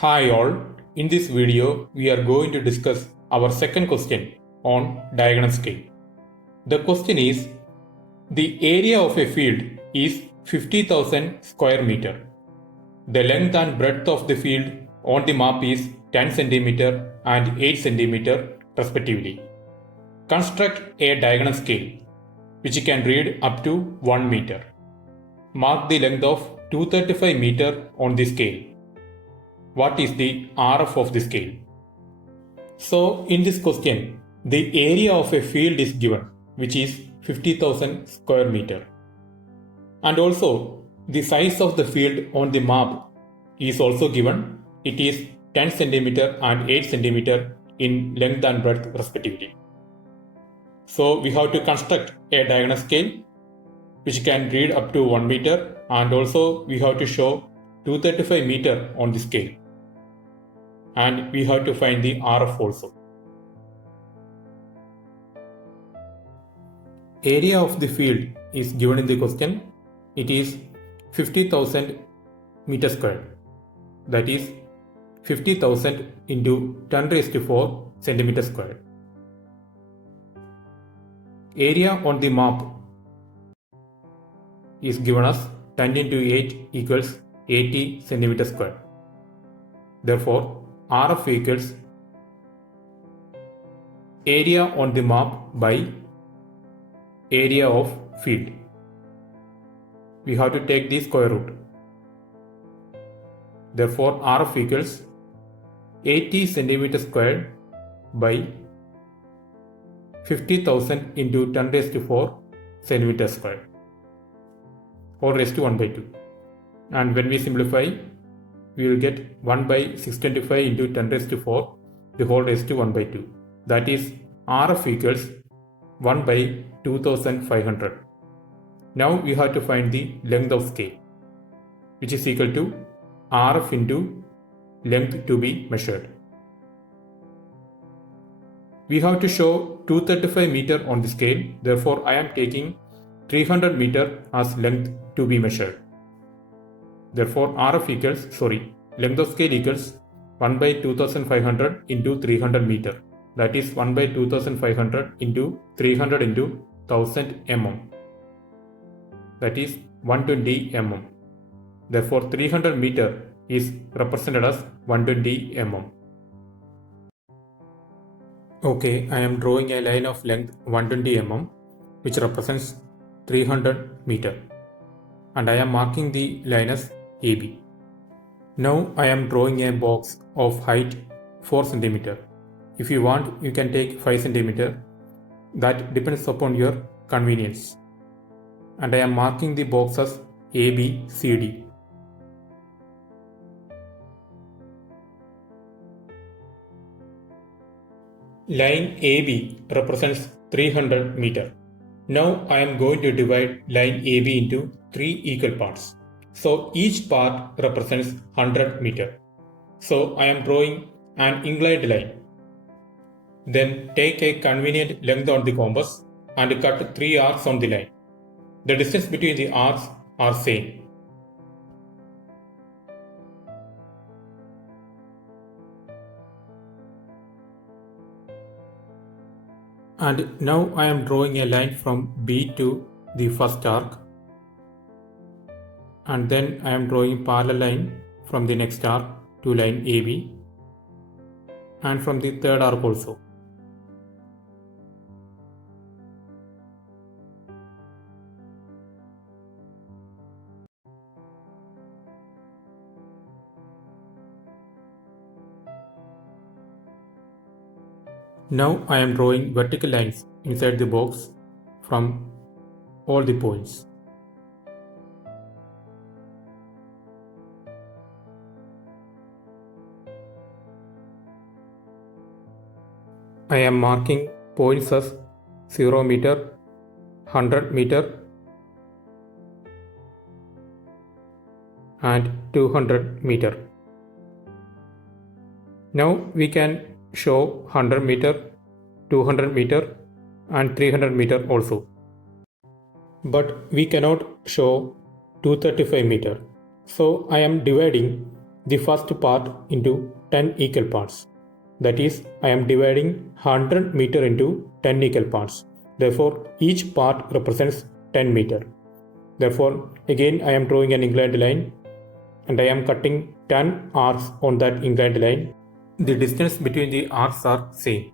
Hi all, in this video we are going to discuss our second question on diagonal scale. The question is, the area of a field is 50,000 square meter. The length and breadth of the field on the map is 10 cm and 8 cm respectively. Construct a diagonal scale which can read up to 1 meter. Mark the length of 235 meter on the scale. What is the RF of the scale? So in this question, the area of a field is given, which is 50,000 square meter. And also the size of the field on the map is also given. It is 10 cm and 8 cm in length and breadth respectively. So we have to construct a diagonal scale which can read up to 1 meter, and also we have to show 235 meter on the scale. And we have to find the RF also. Area of the field is given in the question. It is 50,000 meter square. That is 50,000 into 10 raised to 4 centimeter square. Area on the map is given as 10 into 8 equals 80 centimeter square. Therefore, RF equals area on the map by area of field. We have to take the square root. Therefore, RF equals 80 centimeter squared by 50,000 into 10 raised to 4 centimeter squared, or raised to 1 by 2. And when we simplify, we will get 1 by 625 into 10 raised to 4, the whole raised to 1 by 2. That is RF equals 1 by 2500. Now we have to find the length of scale, which is equal to RF into length to be measured. We have to show 235 meter on the scale. Therefore, I am taking 300 meter as length to be measured. Therefore, length of scale equals 1 by 2500 into 300 meter. That is 1 by 2500 into 300 into 1000 mm. That is 120 mm. Therefore, 300 meter is represented as 120 mm. Okay, I am drawing a line of length 120 mm which represents 300 meter, and I am marking the line as AB. Now I am drawing a box of height 4 cm. If you want, you can take 5 cm. That depends upon your convenience. And I am marking the box as ABCD. Line AB represents 300 meter. Now I am going to divide line AB into 3 equal parts. So each part represents 100 meter. So I am drawing an inclined line. Then take a convenient length on the compass and cut 3 arcs on the line. The distance between the arcs are same. And now I am drawing a line from B to the first arc. And then I am drawing parallel line from the next arc to line AB, and from the third arc also. Now I am drawing vertical lines inside the box from all the points. I am marking points as 0 meter, 100 meter and 200 meter. Now we can show 100 meter, 200 meter and 300 meter also. But we cannot show 235 meter. So I am dividing the first part into 10 equal parts. That is, I am dividing 100 meter into 10 equal parts. Therefore, each part represents 10 meter. Therefore, again I am drawing an inclined line and I am cutting 10 arcs on that inclined line. The distance between the arcs are same.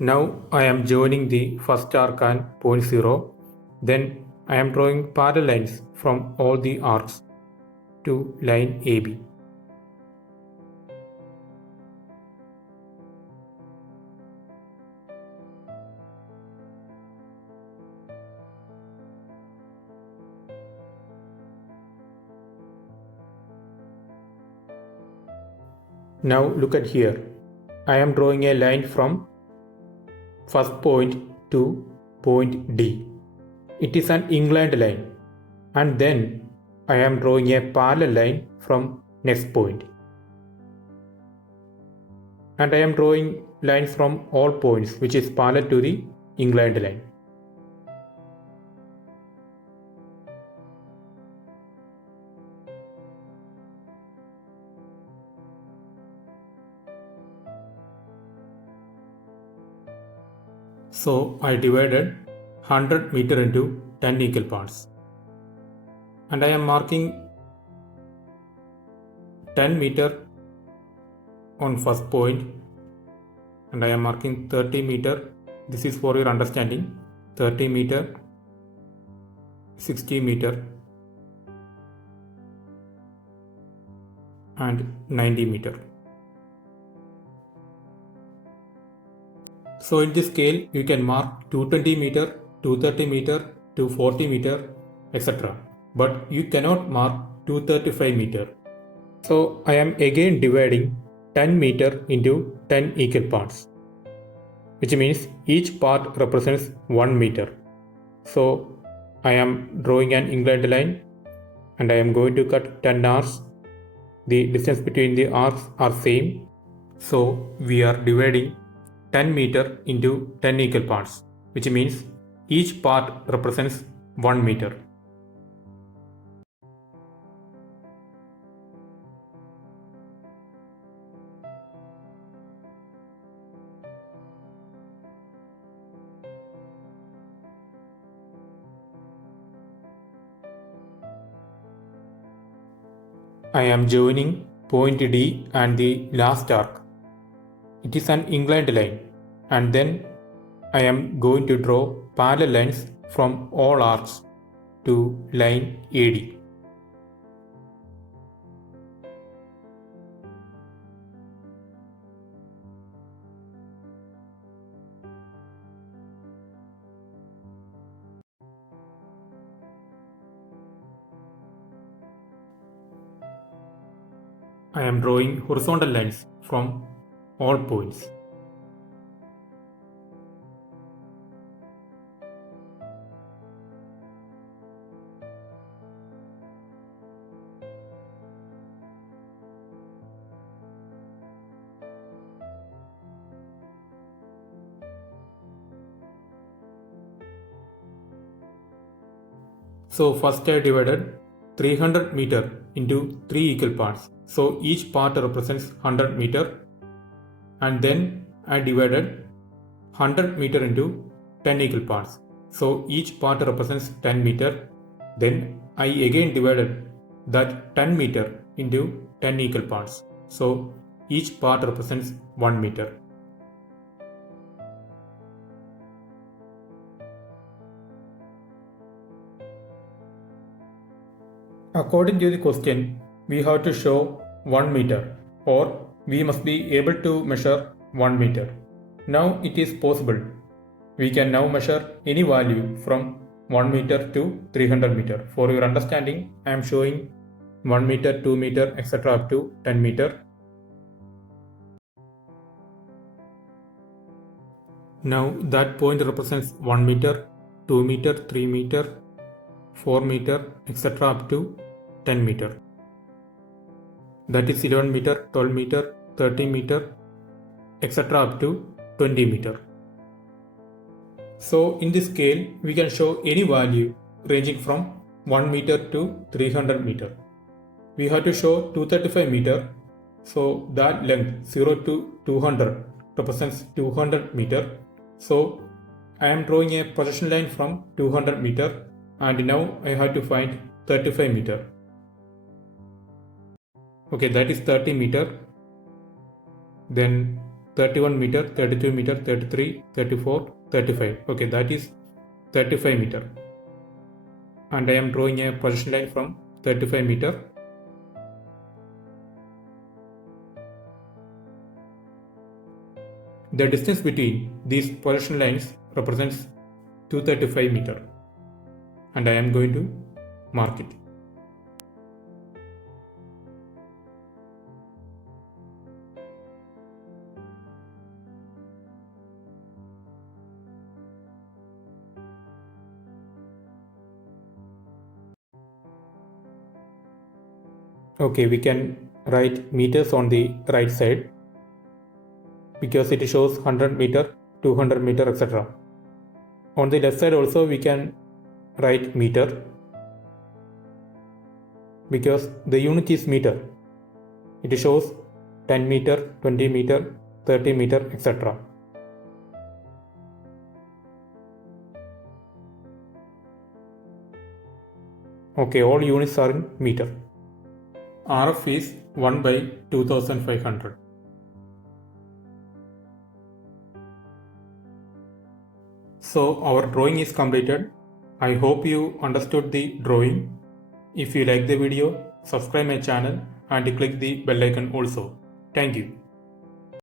Now I am joining the first arc and point 0. Then I am drawing parallel lines from all the arcs to line AB. Now look at here. I am drawing a line from first point to point D. It is an inclined line, and then I am drawing a parallel line from next point. And I am drawing lines from all points which is parallel to the inclined line. So I divided 100 meter into 10 equal parts. And I am marking 10 meter on first point, and I am marking 30 meter. This is for your understanding. 30 meter, 60 meter, and 90 meter. So in this scale, you can mark 220 meter, 230 meter, 240 meter, etc. But you cannot mark 235 meter. So I am again dividing 10 meter into 10 equal parts, which means each part represents 1 meter. So I am drawing an inclined line and I am going to cut 10 arcs. The distance between the arcs are same. So we are dividing 10 meter into 10 equal parts, which means each part represents 1 meter. I am joining point D and the last arc. It is an inclined line, and then I am going to draw parallel lines from all arcs to line AD. I am drawing horizontal lines from all points. So first I divided 300 meter into 3 equal parts. So each part represents 100 meter, and then I divided 100 meter into 10 equal parts. So each part represents 10 meter. Then I again divided that 10 meter into 10 equal parts. So each part represents 1 meter. According to the question, we have to show 1 meter, or we must be able to measure 1 meter. Now it is possible. We can now measure any value from 1 meter to 300 meter. For your understanding, I am showing 1 meter, 2 meter, etc. up to 10 meter. Now that point represents 1 meter, 2 meter, 3 meter, 4 meter, etc. up to 10 meter. that is 11 meter, 12 meter, 30 meter, etc. up to 20 meter. So in this scale, we can show any value ranging from 1 meter to 300 meter. We have to show 235 meter, so that length 0 to 200 represents 200 meter. So I am drawing a projection line from 200 meter, and now I have to find 35 meter. Okay, that is 30 meter, then 31 meter, 32 meter, 33, 34, 35. Okay, that is 35 meter, and I am drawing a projection line from 35 meter. The distance between these projection lines represents 235 meter, and I am going to mark it. Okay, we can write meters on the right side because it shows 100 meter, 200 meter, etc. On the left side also we can write meter because the unit is meter. It shows 10 meter, 20 meter, 30 meter, etc. Okay, all units are in meter. RF is 1 by 2500. So our drawing is completed. I hope you understood the drawing. If you like the video, subscribe my channel and click the bell icon also. Thank you.